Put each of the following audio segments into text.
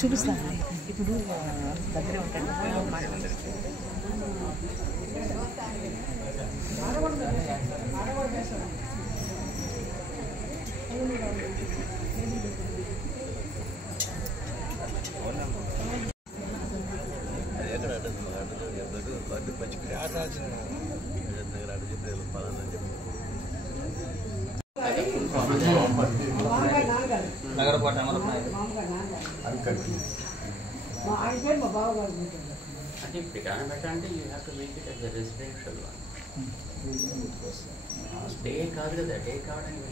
చూపిస్తాను ఇప్పుడు దగ్గరే ఉంటాను. అంటే ప్రకారం పెట్టాలంటే you have to make it as a residential one. Day కాదు కదా, డే కావడానికి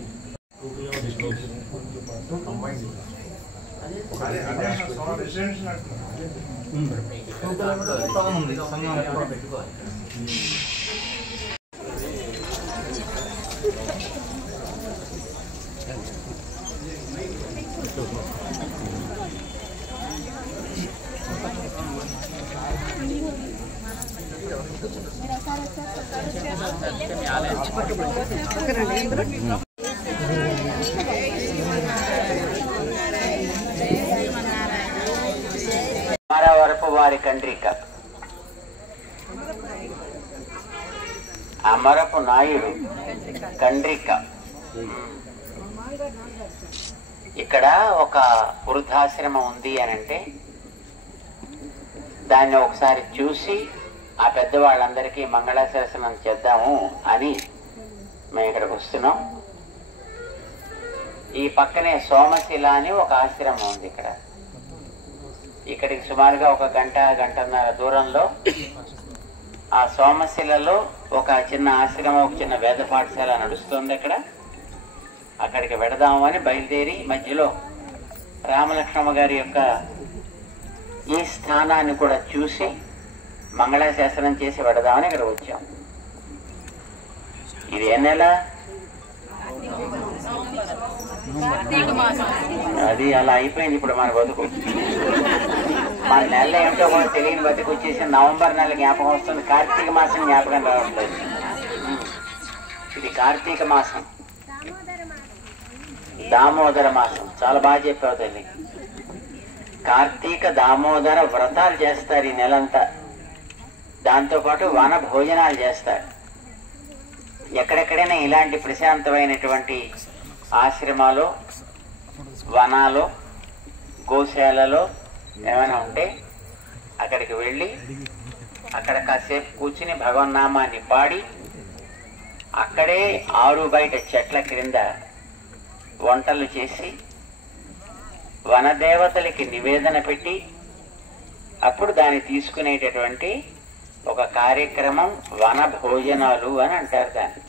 పెట్టుకోవాలి. అమరవరపు వారి కండ్రిక, అమరపు నాయుడు కండ్రిక. ఇక్కడ ఒక వృద్ధాశ్రమం ఉంది అని అంటే దాన్ని ఒకసారి చూసి ఆ పెద్దవాళ్ళందరికీ మంగళాశాసనం చేద్దాము అని మేము ఇక్కడికి వస్తున్నాం. ఈ పక్కనే సోమశిల అని ఒక ఆశ్రమం ఉంది. ఇక్కడికి సుమారుగా ఒక గంటన్నర దూరంలో ఆ సోమశిలలో ఒక చిన్న ఆశ్రమం, ఒక చిన్న వేద పాఠశాల నడుస్తుంది. అక్కడికి వెడదామని బయలుదేరి మధ్యలో రామలక్ష్మమ్మ గారి యొక్క ఈ స్థానాన్ని కూడా చూసి మంగళాశాసనం చేసి వెడదామని ఇక్కడ వచ్చాం. ఇది ఏ నెల? అది అలా అయిపోయింది ఇప్పుడు మన బతుకు. మన నెల ఏమిటో కూడా తెలియని బతుకు వచ్చేసి నవంబర్ నెల జ్ఞాపకం వస్తుంది, కార్తీక మాసం జ్ఞాపకం రావట్లేదు. ఇది కార్తీక మాసం, దామోదర మాసం. చాలా బాగా చెప్పావు తల్లి. కార్తీక దామోదర వ్రతాలు చేస్తారు ఈ నెలంతా. దాంతోపాటు వన భోజనాలు చేస్తారు. ఎక్కడెక్కడైనా ఇలాంటి ప్రశాంతమైనటువంటి ఆశ్రమాలు, వనాలు, గోశాలలో ఏమైనా ఉంటే అక్కడికి వెళ్ళి అక్కడ కాసేపు కూర్చుని భగవన్నామాన్ని పాడి అక్కడే ఆరు బయట చెట్ల క్రింద వంటలు చేసి వనదేవతలకి నివేదన పెట్టి అప్పుడు దాన్ని తీసుకునేటటువంటి ఒక కార్యక్రమం వన భోజనాలు అని అంటారు దాన్ని.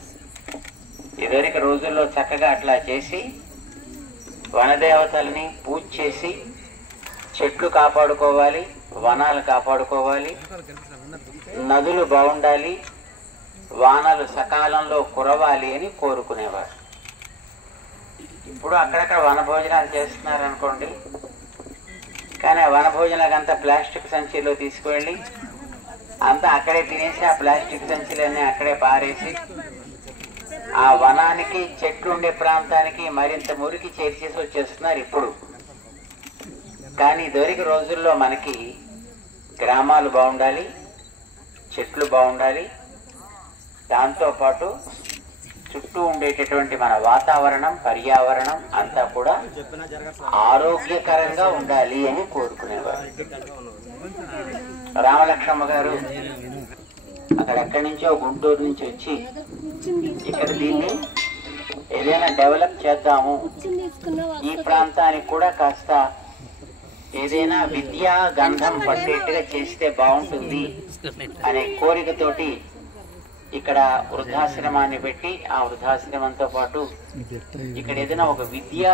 ఇదివరకు రోజుల్లో చక్కగా అట్లా చేసి వనదేవతల్ని పూజ చేసి చెట్లు కాపాడుకోవాలి, వనాలు కాపాడుకోవాలి, నదులు బాగుండాలి, వానలు సకాలంలో కురవాలి అని కోరుకునేవారు. ఇప్పుడు అక్కడక్కడ వనభోజనాలు చేస్తున్నారు అనుకోండి, కానీ ఆ వనభోజనాలంతా ప్లాస్టిక్ సంచిలో తీసుకువెళ్ళి అంతా అక్కడే తినేసి ఆ ప్లాస్టిక్ సంచులన్నీ అక్కడే పారేసి ఆ వనానికి, చెట్లు ఉండే ప్రాంతానికి మరింత మురికి చేర్చేసి వచ్చేస్తున్నారు ఇప్పుడు. కానీ ఇదివరకు రోజుల్లో మనకి గ్రామాలు బాగుండాలి, చెట్లు బాగుండాలి, దాంతోపాటు చుట్టూ ఉండేటటువంటి మన వాతావరణం, పర్యావరణం అంతా కూడా ఆరోగ్యకరంగా ఉండాలి అని కోరుకునేవారు. రామలక్ష్మమ్మ గారు అక్కడెక్కడి నుంచో గుంటూరు నుంచి వచ్చి ఇక్కడ దీన్ని ఏదైనా డెవలప్ చేద్దాము, ఈ ప్రాంతానికి కూడా కాస్త ఏదైనా విద్యా గంధం పట్టేట్టుగా చేస్తే బాగుంటుంది అనే కోరికతోటి ఇక్కడ వృద్ధాశ్రమాన్ని పెట్టి ఆ వృద్ధాశ్రమంతో పాటు ఇక్కడ ఏదైనా ఒక విద్య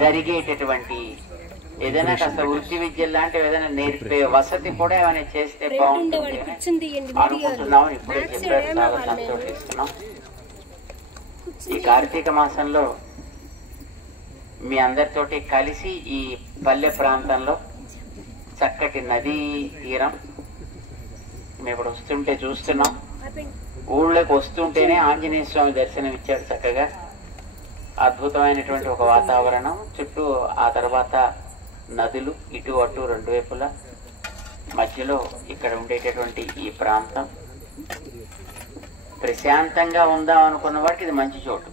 జరిగేటటువంటి ఏదైనా కాస్త వృత్తి విద్య లాంటివి ఏదైనా నేర్పే వసతి కూడా ఏమైనా చేస్తే బాగుంటుంది అనుకుంటున్నాం. ఇప్పుడే చెప్పారు, చాలా సంతోషిస్తున్నాం. ఈ కార్తీక మాసంలో మీ అందరితోటి కలిసి ఈ పల్లె ప్రాంతంలో చక్కటి నదీ తీరం మేము ఇప్పుడు వస్తుంటే చూస్తున్నాం. ఊళ్ళోకి వస్తుంటేనే ఆంజనేయ స్వామి దర్శనం ఇచ్చాడు చక్కగా. అద్భుతమైనటువంటి ఒక వాతావరణం, చుట్టూ ఆ తర్వాత నదులు ఇటు అటు రెండు వైపులా, మధ్యలో ఇక్కడ ఉండేటటువంటి ఈ ప్రాంతం ప్రశాంతంగా ఉందాం అనుకున్న వాడికి ఇది మంచి చోటు.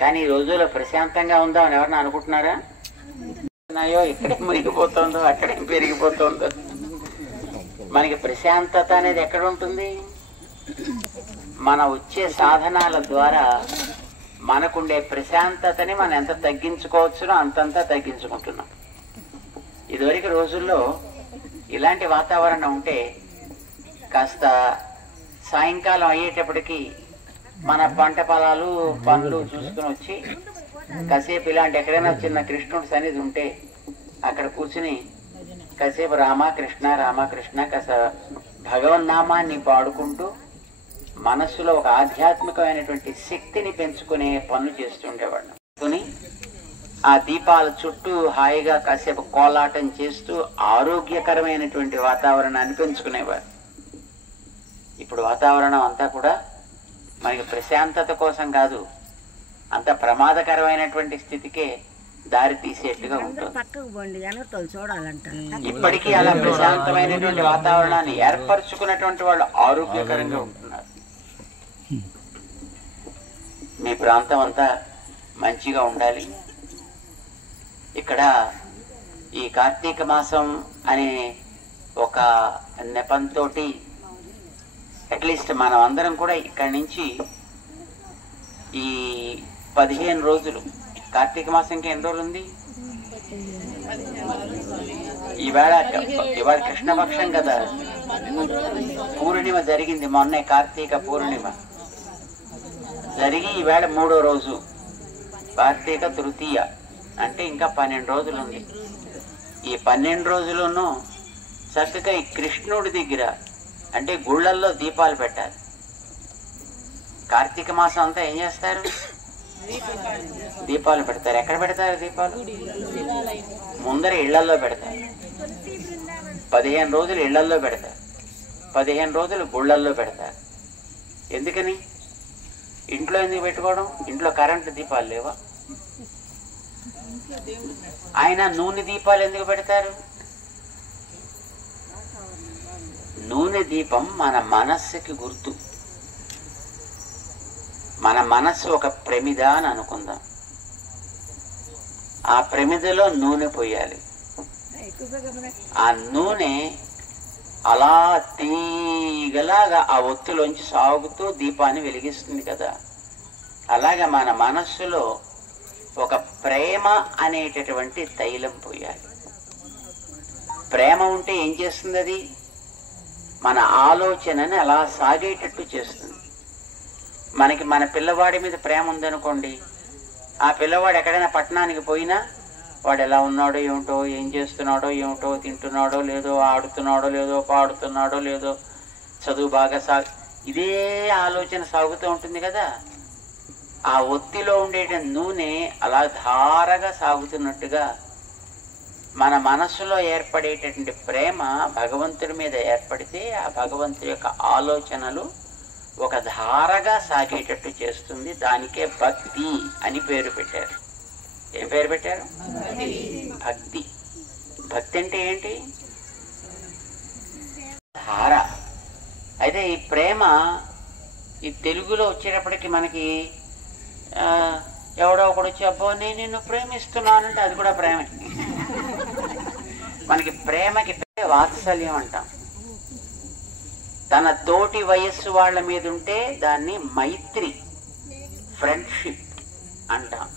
కానీ ఈ రోజుల్లో ప్రశాంతంగా ఉందామని ఎవరన్నా అనుకుంటున్నారా? ఇక్కడేం మునిగిపోతుందో, అక్కడేం పెరిగిపోతుందో. మనకి ప్రశాంతత అనేది ఎక్కడ ఉంటుంది? మన వచ్చే సాధనాల ద్వారా మనకుండే ప్రశాంతతని మనం ఎంత తగ్గించుకోవచ్చునో అంతంతా తగ్గించుకుంటున్నాం. ఇదివరకు రోజుల్లో ఇలాంటి వాతావరణం ఉంటే కాస్త సాయంకాలం అయ్యేటప్పటికి మన పంట పొలాలు పనులు చూసుకుని వచ్చి కాసేపు ఇలాంటి ఎక్కడైనా చిన్న కృష్ణుడి సన్నిధి ఉంటే అక్కడ కూర్చుని కాసేపు రామకృష్ణ రామకృష్ణ కాస్త భగవన్నామాన్ని పాడుకుంటూ మనస్సులో ఒక ఆధ్యాత్మికమైనటువంటి శక్తిని పెంచుకునే పనులు చేస్తుండేవాళ్ళం. ఆ దీపాల చుట్టూ హాయిగా కాసేపు కోలాటం చేస్తూ ఆరోగ్యకరమైనటువంటి వాతావరణాన్ని పెంచుకునేవారు. ఇప్పుడు వాతావరణం అంతా కూడా మనకి ప్రశాంతత కోసం కాదు, అంత ప్రమాదకరమైనటువంటి స్థితికే దారి తీసేట్టుగా ఉంటుంది. ఇప్పటికీ అలా ప్రశాంతమైనటువంటి వాతావరణాన్ని ఏర్పరచుకున్నటువంటి వాళ్ళు ఆరోగ్యకరంగా ఉంటున్నారు. మీ ప్రాంతం అంతా మంచిగా ఉండాలి. ఇక్కడ ఈ కార్తీక మాసం అనే ఒక నెపంతో అట్లీస్ట్ మనం అందరం కూడా ఇక్కడి నుంచి ఈ 15 రోజులు, కార్తీక మాసంకి ఎన్ని రోజులు ఉంది? ఇవాళ కృష్ణపక్షం కదా, పూర్ణిమ జరిగింది మొన్నే, కార్తీక పూర్ణిమ జరిగి ఈవేళ 3వ రోజు కార్తీక తృతీయ, అంటే ఇంకా 12 రోజులు ఉంది. ఈ 12 రోజులను చక్కగా ఈ కృష్ణుడి దగ్గర అంటే గుళ్ళల్లో దీపాలు పెట్టాలి. కార్తీక మాసం అంతా ఏం చేస్తారు? దీపాలు పెడతారు. ఎక్కడ పెడతారు దీపాలు? ముందర ఇళ్లల్లో పెడతారు. 15 రోజులు ఇళ్లల్లో పెడతారు, 15 రోజులు గుళ్ళల్లో పెడతారు. ఎందుకని? ఇంట్లో ఎందుకు పెట్టుకోవడం? ఇంట్లో కరెంటు దీపాలు లేవా? ఆయన నూనె దీపాలు ఎందుకు పెడతారు? నూనె దీపం మన మనస్సుకి గుర్తు. మన మనస్సు ఒక ప్రమిద అని అనుకుందాం. ఆ ప్రమిదలో నూనె పోయాలి. ఆ నూనె అలా తీగలాగా ఆ ఒత్తులోంచి సాగుతూ దీపాన్ని వెలిగిస్తుంది కదా. అలాగే మన మనస్సులో ఒక ప్రేమ అనేటటువంటి తైలం పోయాలి. ప్రేమ ఉంటే ఏం చేస్తుంది? అది మన ఆలోచనని అలా సాగేటట్టు చేస్తుంది. మనకి మన పిల్లవాడి మీద ప్రేమ ఉందనుకోండి, ఆ పిల్లవాడు ఎక్కడైనా పట్టణానికి పోయినా వాడు ఎలా ఉన్నాడో ఏమిటో, ఏం చేస్తున్నాడో ఏమిటో, తింటున్నాడో లేదో, ఆడుతున్నాడో లేదో, పాడుతున్నాడో లేదో, చదువు బాగా ఇదే ఆలోచన సాగుతూ ఉంటుంది కదా. ఆ ఒత్తిలో ఉండే నూనె అలా ధారగా సాగుతున్నట్టుగా మన మనస్సులో ఏర్పడేటటువంటి ప్రేమ భగవంతుడి మీద ఏర్పడితే ఆ భగవంతుడి యొక్క ఆలోచనలు ఒక ధారగా సాగేటట్టు చేస్తుంది. దానికే భక్తి అని పేరు పెట్టారు. ఏం పేరు పెట్టారు? భక్తి. భక్తి అంటే ఏంటి? ధార. అయితే ఈ ప్రేమ ఈ తెలుగులో వచ్చేటప్పటికి మనకి ఎవడో ఒకడు వచ్చి అబ్బో నేను నిన్ను ప్రేమిస్తున్నానంటే అది కూడా ప్రేమే. మనకి ప్రేమకి వాత్సల్యం అంటాం. తన తోటి వయస్సు వాళ్ళ మీద ఉంటే దాన్ని మైత్రి, ఫ్రెండ్షిప్ అంటాం.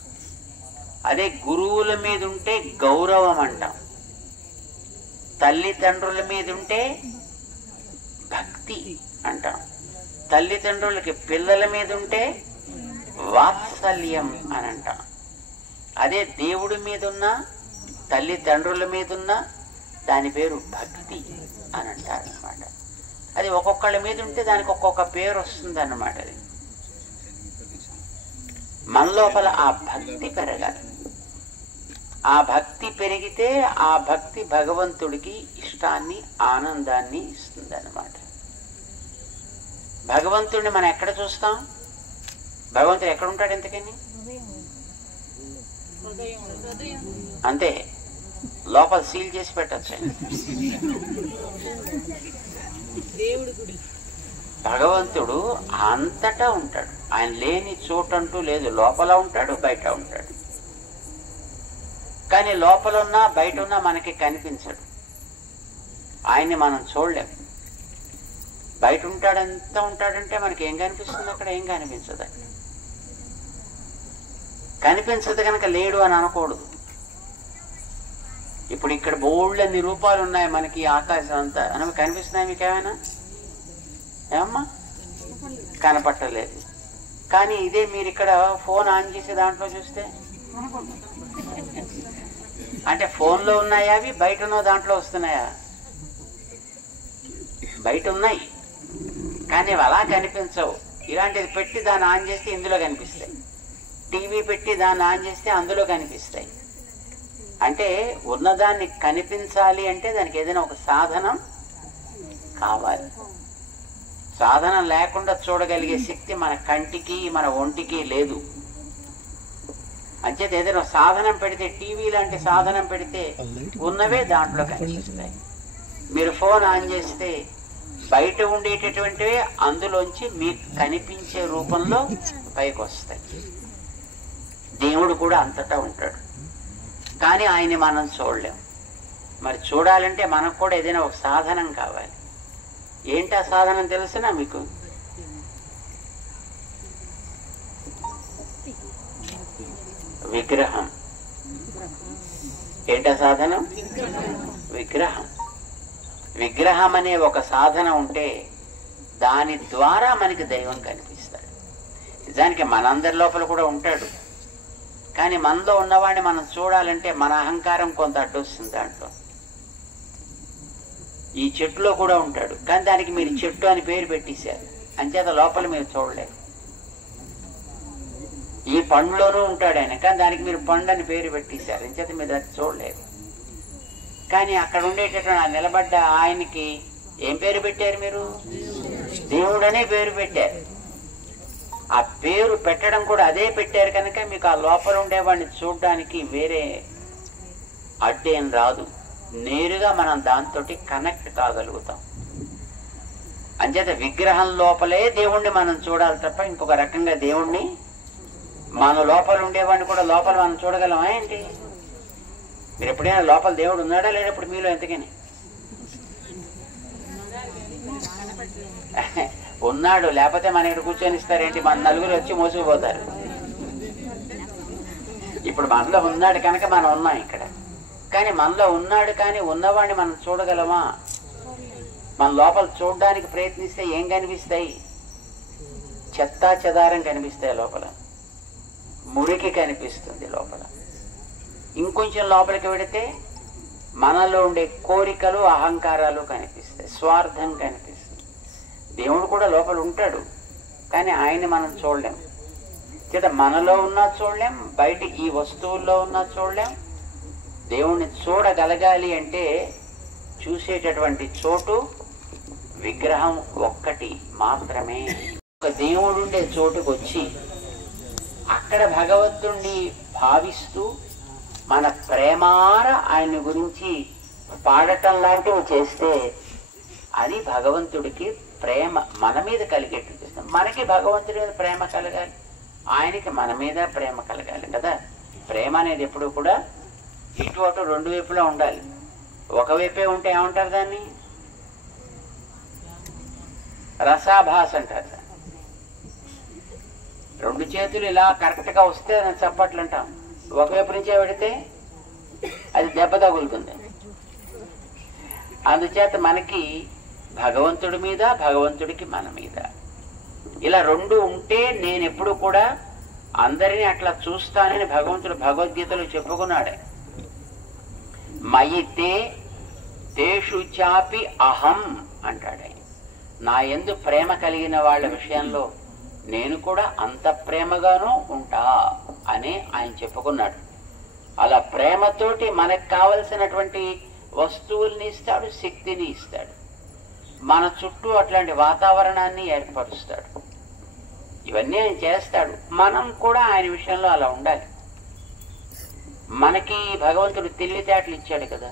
అదే గురువుల మీద ఉంటే గౌరవం అంటాం. తల్లిదండ్రుల మీద ఉంటే భక్తి అంటాం. తల్లిదండ్రులకి పిల్లల మీద ఉంటే వాత్సల్యం అని అంటాం. అదే దేవుడి మీద ఉన్న, తల్లిదండ్రుల మీద ఉన్న దాని పేరు భక్తి అని అంటారు అన్నమాట. అది ఒక్కొక్కళ్ళ మీద ఉంటే దానికి ఒక్కొక్క పేరు వస్తుంది అన్నమాట. అది మన లోపల ఆ భక్తి పెరగాలి. ఆ భక్తి పెరిగితే ఆ భక్తి భగవంతుడికి ఇష్టాన్ని, ఆనందాన్ని ఇస్తుంది అన్నమాట. భగవంతుడిని మనం ఎక్కడ చూస్తాం? భగవంతుడు ఎక్కడ ఉంటాడు ఎంతకని? అంతే, లోపల సీల్ చేసి పెట్టచ్చు. భగవంతుడు అంతటా ఉంటాడు. ఆయన లేని చోటంటూ లేదు. లోపల ఉంటాడు, బయట ఉంటాడు. కానీ లోపల ఉన్నా బయట ఉన్నా మనకి కనిపించడు. ఆయన్ని మనం చూడలేం. బయట ఉంటాడంతా ఉంటాడంటే మనకి ఏం కనిపిస్తుంది? అక్కడ ఏం కనిపించదు. కనిపించదు కనుక లేడు అని అనకూడదు. ఇప్పుడు ఇక్కడ బోల్డ్ రూపాలు ఉన్నాయి మనకి, ఆకాశం అంతా అని కనిపిస్తున్నాయి మీకు ఏమైనా? ఏమమ్మా? కనపట్టలేదు. కానీ ఇదే మీరు ఇక్కడ ఫోన్ ఆన్ చేసే దాంట్లో చూస్తే అంటే ఫోన్లో ఉన్నాయా అవి, బయట ఉన్న దాంట్లో వస్తున్నాయా? బయట ఉన్నాయి కానీ అలా కనిపించవు. ఇలాంటిది పెట్టి దాన్ని ఆన్ చేస్తే ఇందులో కనిపిస్తాయి. టీవీ పెట్టి దాన్ని ఆన్ చేస్తే అందులో కనిపిస్తాయి. అంటే ఉన్నదాన్ని కనిపించాలి అంటే దానికి ఏదైనా ఒక సాధనం కావాలి. సాధనం లేకుండా చూడగలిగే శక్తి మన కంటికి మన ఒంటికి లేదు. అంచేత ఏదైనా సాధనం పెడితే, టీవీ లాంటి సాధనం పెడితే ఉన్నవే దాంట్లో కనిపిస్తాయి. మీరు ఫోన్ ఆన్ చేస్తే బయట ఉండేటటువంటివే అందులోంచి మీకు కనిపించే రూపంలో పైకి వస్తాయి. దేవుడు కూడా అంతటా ఉంటాడు కానీ ఆయన్ని మనం చూడలేం. మరి చూడాలంటే మనకు కూడా ఏదైనా ఒక సాధనం కావాలి. ఏంటి ఆ సాధనం తెలుసునా మీకు? విగ్రహం. ఏంటా సాధనం? విగ్రహం. విగ్రహం అనే ఒక సాధన ఉంటే దాని ద్వారా మనకి దైవం కనిపిస్తాడు. నిజానికి మనందరి లోపల కూడా ఉంటాడు కానీ మనలో ఉన్నవాడిని మనం చూడాలంటే మన అహంకారం కొంత అడ్డొస్తుంది దాంట్లో. ఈ చెట్టులో కూడా ఉంటాడు కానీ దానికి మీరు చెట్టు అని పేరు పెట్టేశారు, అంచేత లోపల మీరు చూడలేరు. ఈ పండులోనూ ఉంటాడు ఆయన కానీ దానికి మీరు పండు అని పేరు పెట్టేశారు, అంచేత మీరు అది చూడలేరు. కానీ అక్కడ ఉండేటటువంటి నిలబడ్డ ఆయనకి ఏం పేరు పెట్టారు మీరు? దేవుడనే పేరు పెట్టారు. ఆ పేరు పెట్టడం కూడా అదే పెట్టారు కనుక మీకు ఆ లోపల ఉండేవాడిని చూడడానికి వేరే అడ్డేం రాదు. నేరుగా మనం దాంతో కనెక్ట్ కాగలుగుతాం. అంచేత విగ్రహం లోపలే దేవుణ్ణి మనం చూడాలి తప్ప ఇంకొక రకంగా దేవుణ్ణి మన లోపల ఉండేవాడిని కూడా లోపల మనం చూడగలమా ఏంటి? మీరు ఎప్పుడైనా లోపల దేవుడు ఉన్నాడా లేదా ఇప్పుడు మీలో? ఎంతకని ఉన్నాడు, లేకపోతే మన ఇక్కడ కూర్చొని ఇస్తారేంటి? మన నలుగురు వచ్చి మోసుకుపోతారు. ఇప్పుడు మనలో ఉన్నాడు కనుక మనం ఉన్నాం ఇక్కడ. కానీ మనలో ఉన్నాడు కానీ ఉన్నవాడిని మనం చూడగలమా? మన లోపల చూడడానికి ప్రయత్నిస్తే ఏం కనిపిస్తాయి? చెత్తా చెదారం కనిపిస్తాయి లోపల, మురికి కనిపిస్తుంది లోపల. ఇంకొంచెం లోపలికి వెడితే మనలో ఉండే కోరికలు అహంకారాలు కనిపిస్తాయి, స్వార్థం కనిపిస్తుంది. దేవుడు కూడా లోపల ఉంటాడు కానీ ఆయన్ని మనం చూడలేం. చేత మనలో ఉన్నా చూడలేం, బయట ఈ వస్తువుల్లో ఉన్నా చూడలేం. దేవుణ్ణి చూడగలగాలి అంటే చూసేటటువంటి చోటు విగ్రహం ఒక్కటి మాత్రమే. ఒక దేవుడుండే చోటుకు వచ్చి అక్కడ భగవంతుణ్ణి భావిస్తూ మన ప్రేమార ఆయన గురించి పాడటం లాంటివి చేస్తే అది భగవంతుడికి ప్రేమ మన మీద కలిగేట్టు. మనకి భగవంతుడి మీద ప్రేమ కలగాలి, ఆయనకి మన మీద ప్రేమ కలగాలి కదా. ప్రేమ అనేది ఎప్పుడు కూడా ఇటు అటు రెండు వైపులా ఉండాలి. ఒకవైపే ఉంటే ఏమంటారు దాన్ని? రసాభాస అంటారు. రెండు చేతులు ఇలా కరెక్ట్గా వస్తే దాన్ని చప్పట్లు అంటాం. ఒకవైపు నుంచే పెడితే అది దెబ్బ తగులుతుంది. అందుచేత మనకి భగవంతుడి మీద, భగవంతుడికి మన మీద ఇలా రెండు ఉంటే నేను ఎప్పుడు కూడా అందరినీ అట్లా చూస్తానని భగవంతుడు భగవద్గీతలో చెప్పుకున్నాడు. మయితే తేషు చాపి అహం అంటాడు. నా యందు ప్రేమ కలిగిన వాళ్ళ విషయంలో నేను కూడా అంత ప్రేమగానూ ఉంటా అని ఆయన చెప్పుకున్నాడు. అలా ప్రేమతోటి మనకు కావలసినటువంటి వస్తువుల్ని ఇస్తాడు, శక్తిని ఇస్తాడు, మన చుట్టూ అట్లాంటి వాతావరణాన్ని ఏర్పరుస్తాడు. ఇవన్నీ ఆయన చేస్తాడు. మనం కూడా ఆయన విషయంలో అలా ఉండాలి. మనకి భగవంతుడు తెలివితేటలు ఇచ్చాడు కదా,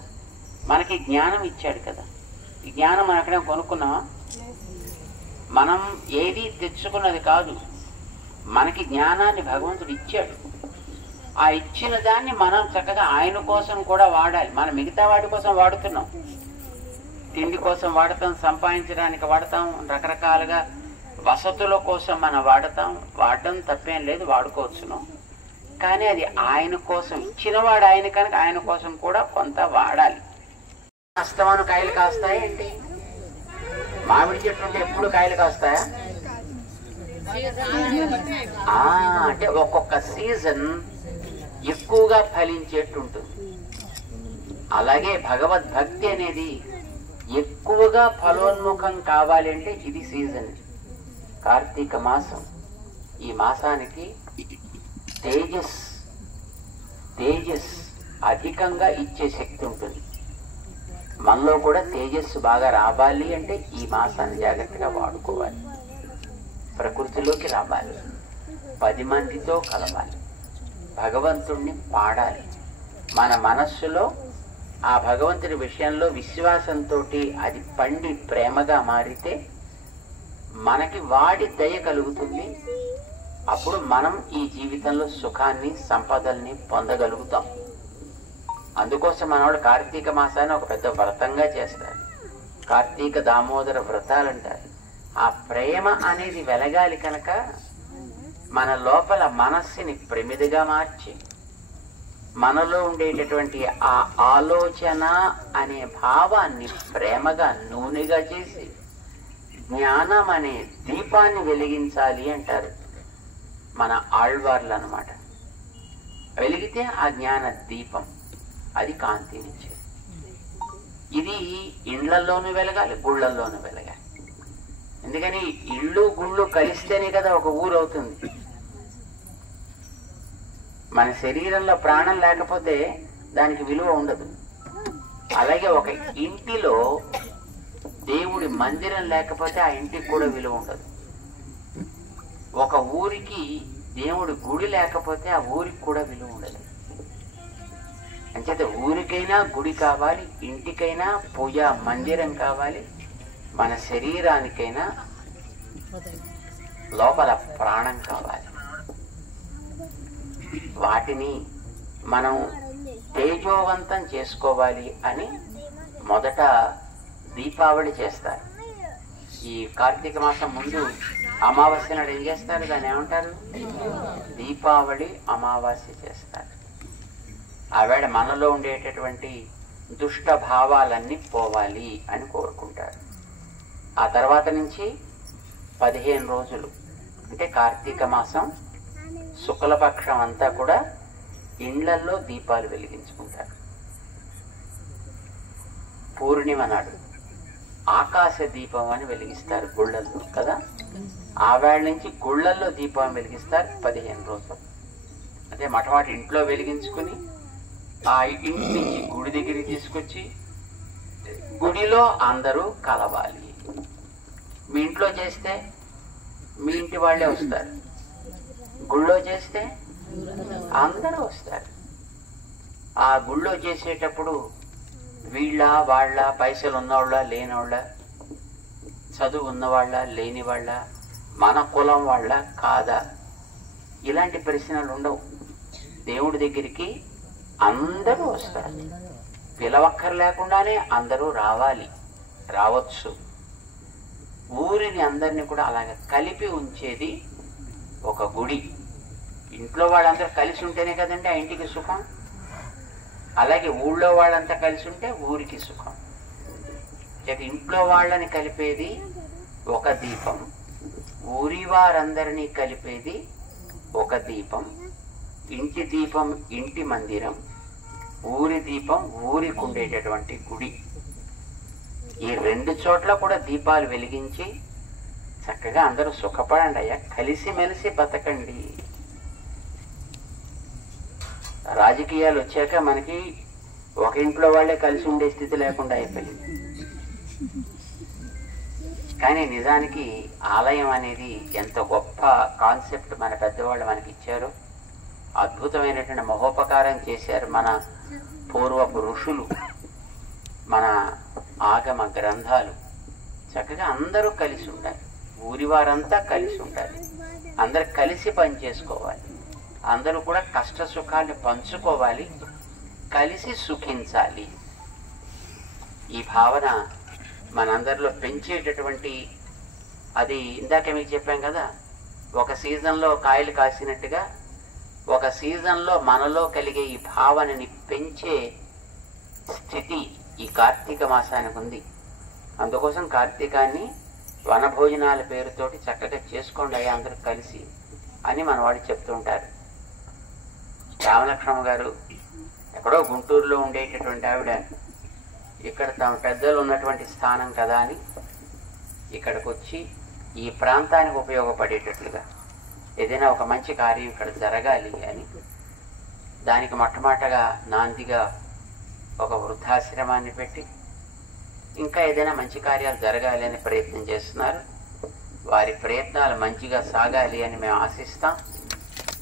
మనకి జ్ఞానం ఇచ్చాడు కదా. ఈ జ్ఞానం మనం ఎక్కడైనా కొనుక్కున్నామా? మనం ఏది తెచ్చుకున్నది కాదు, మనకి జ్ఞానాన్ని భగవంతుడు ఇచ్చాడు. ఆ ఇచ్చిన దాన్ని మనం చక్కగా ఆయన కోసం కూడా వాడాలి. మనం మిగతా వాటి కోసం వాడుతున్నాం తిండి కోసం వాడతాం, సంపాదించడానికి వాడతాం, రకరకాలుగా వసతుల కోసం మనం వాడటం తప్పేం లేదు, వాడుకోవచ్చును. కానీ అది ఆయన కోసం ఇచ్చినవాడు ఆయన కనుక ఆయన కోసం కూడా కొంత వాడాలి. అస్తమాను కాయలు కాస్తాయా ఏంటి? మామిడి చెట్టు ఉంటే ఎప్పుడు కాయలు కాస్తాయా? అంటే ఒక్కొక్క సీజన్ ఎక్కువగా ఫలించేట్టుంటుంది. అలాగే భగవద్భక్తి అనేది ఎక్కువగా ఫలోన్ముఖం కావాలి అంటే ఇది సీజన్. కార్తీక మాసం, ఈ మాసానికి తేజస్ అధికంగా ఇచ్చే శక్తి ఉంటుంది. మనలో కూడా తేజస్సు బాగా రావాలి అంటే ఈ మాసాన్ని జాగ్రత్తగా వాడుకోవాలి. ప్రకృతిలోకి రావాలి, 10 మందితో కలవాలి, భగవంతుణ్ణి పాడాలి. మన మనస్సులో ఆ భగవంతుడి విషయంలో విశ్వాసంతో అది పండి ప్రేమగా మారితే మనకి వాడి దయ కలుగుతుంది. అప్పుడు మనం ఈ జీవితంలో సుఖాన్ని, సంపదల్ని పొందగలుగుతాం. అందుకోసం మనవాడు కార్తీక మాసాన్ని ఒక పెద్ద వ్రతంగా చేస్తారు. కార్తీక దామోదర వ్రతాలు అంటారు. ఆ ప్రేమ అనేది వెలగాలి కనుక మన లోపల మనస్సుని ప్రమిదిగా మార్చి మనలో ఉండేటటువంటి ఆ ఆలోచన అనే భావాన్ని ప్రేమగా నూనెగా చేసి జ్ఞానం అనే దీపాన్ని వెలిగించాలి అంటారు మన ఆళ్వార్లు అన్నమాట. వెలిగితే ఆ జ్ఞాన దీపం అది కాంతినిచ్చేది. ఇది ఇండ్లలోనూ వెలగాలి, గుళ్ళల్లోనూ వెలగాలి. ఎందుకని ఇళ్ళు గుళ్ళు కలిస్తేనే కదా ఒక ఊరు అవుతుంది. మన శరీరంలో ప్రాణం లేకపోతే దానికి విలువ ఉండదు. అలాగే ఒక ఇంటిలో దేవుడి మందిరం లేకపోతే ఆ ఇంటికి కూడా విలువ ఉండదు. ఒక ఊరికి దేవుడి గుడి లేకపోతే ఆ ఊరికి కూడా విలువ ఉండదు. అంచేత ఊరికైనా గుడి కావాలి, ఇంటికైనా పూజా మందిరం కావాలి, మన శరీరానికైనా లోపల ప్రాణం కావాలి. వాటిని మనం తేజోవంతం చేసుకోవాలి అని మొదట దీపావళి చేస్తారు. ఈ కార్తీక మాసం ముందు అమావాస్య నాడు ఏం చేస్తారు? దాన్ని ఏమంటారు? దీపావళి అమావాస్య చేస్తారు. ఆవేళ మనలో ఉండేటటువంటి దుష్ట భావాలన్నీ పోవాలి అని కోరుకుంటారు. ఆ తర్వాత నుంచి 15 రోజులు అంటే కార్తీక మాసం శుక్లపక్షం అంతా కూడా ఇండ్లల్లో దీపాలు వెలిగించుకుంటారు. పూర్ణిమ నాడు ఆకాశ దీపం అని వెలిగిస్తారు గుళ్ళల్లో కదా. ఆవేళ నుంచి గుళ్ళల్లో దీపం వెలిగిస్తారు 15 రోజులు. అదే మఠవాటి ఇంట్లో వెలిగించుకుని ఆ ఇంటి నుంచి గుడి దగ్గరికి తీసుకొచ్చి గుడిలో అందరూ కలవాలి. మీ ఇంట్లో చేస్తే మీ ఇంటి వాళ్ళే వస్తారు, గుళ్ళో చేస్తే అందరూ వస్తారు. ఆ గుళ్ళో చేసేటప్పుడు వీళ్ళ వాళ్ళ, పైసలు ఉన్నవాళ్ళ లేనివాళ్ళ, చదువు ఉన్నవాళ్ళ లేనివాళ్ళ, మన కులం వాళ్ళ కాదా, ఇలాంటి ప్రశ్నలు ఉండవు. దేవుడి దగ్గరికి అందరూ వస్తారు. పిలవక్కర్ లేకుండానే అందరూ రావచ్చు. ఊరిని అందరినీ కూడా అలాగ కలిపి ఉంచేది ఒక గుడి. ఇంట్లో వాళ్ళందరూ కలిసి ఉంటేనే కదండి ఆ ఇంటికి సుఖం. అలాగే ఊళ్ళో వాళ్ళంతా కలిసి ఉంటే ఊరికి సుఖం. ఇంట్లో వాళ్ళని కలిపేది ఒక దీపం, ఊరి వారందరినీ కలిపేది ఒక దీపం. ఇంటి దీపం ఇంటి మందిరం, ఊరి దీపం ఊరికి ఉండేటటువంటి గుడి. ఈ 2 చోట్ల కూడా దీపాలు వెలిగించి చక్కగా అందరూ సుఖపడండి అయ్యా, కలిసిమెలిసి బతకండి. రాజకీయాలు వచ్చాక మనకి ఒక ఇంట్లో వాళ్ళే కలిసి ఉండే స్థితి లేకుండా అయిపోయింది. కానీ నిజానికి ఆలయం అనేది ఎంత గొప్ప కాన్సెప్ట్ మన పెద్దవాళ్ళు మనకి ఇచ్చారో, అద్భుతమైనటువంటి మహోపకారం చేశారు మన పూర్వపు ఋషులు, మన ఆగమ గ్రంథాలు. చక్కగా అందరూ కలిసి ఉండాలి, ఊరి వారంతా కలిసి ఉండాలి, అందరూ కలిసి పని చేసుకోవాలి, అందరూ కూడా కష్ట సుఖాన్ని పంచుకోవాలి, కలిసి సుఖించాలి. ఈ భావన మనందరిలో పెంచేటటువంటి, అది ఇందాక మీకు చెప్పాం కదా, ఒక సీజన్లో కాయలు కాసినట్టుగా ఒక సీజన్లో మనలో కలిగే ఈ భావనని పెంచే స్థితి ఈ కార్తీక మాసానికి ఉంది. అందుకోసం కార్తీకాన్ని వనభోజనాల పేరుతోటి చక్కగా చేసుకోండి అయ్యా అందరూ కలిసి అని మన వాడు చెప్తుంటారు. రామలక్ష్మణ గారు ఎక్కడో గుంటూరులో ఉండేటటువంటి ఆవిడ ఇక్కడ తమ పెద్దలు ఉన్నటువంటి స్థానం కదా అని ఇక్కడికి వచ్చి ఈ ప్రాంతానికి ఉపయోగపడేటట్లుగా ఏదైనా ఒక మంచి కార్యం ఇక్కడ జరగాలి అని దానికి మొట్టమొదటగా నాందిగా ఒక వృద్ధాశ్రమాన్ని పెట్టి ఇంకా ఏదైనా మంచి కార్యాలు జరగాలి అని ప్రయత్నం చేస్తున్నారు. వారి ప్రయత్నాలు మంచిగా సాగాలి అని మేము ఆశిస్తాం.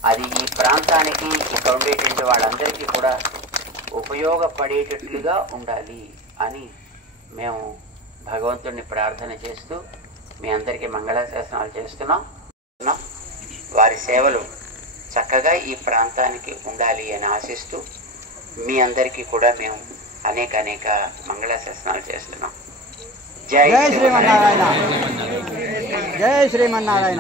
అది ఈ ప్రాంతానికి ఇక్కడ ఉండేటువంటి వాళ్ళందరికీ కూడా ఉపయోగపడేటట్లుగా ఉండాలి అని మేము భగవంతుడిని ప్రార్థన చేస్తూ మీ అందరికీ మంగళాశాసనాలు చేస్తున్నాం. వారి సేవలు చక్కగా ఈ ప్రాంతానికి ఉండాలి అని ఆశిస్తూ మీ అందరికీ కూడా మేము అనేక మంగళాశాసనాలు చేస్తున్నాం. జై శ్రీమన్నారాయణ. జై శ్రీమన్నారాయణ.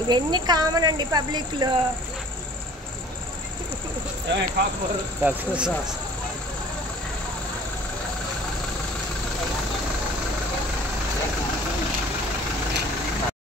ఇవన్నీ కామన్ అండి పబ్లిక్ లో.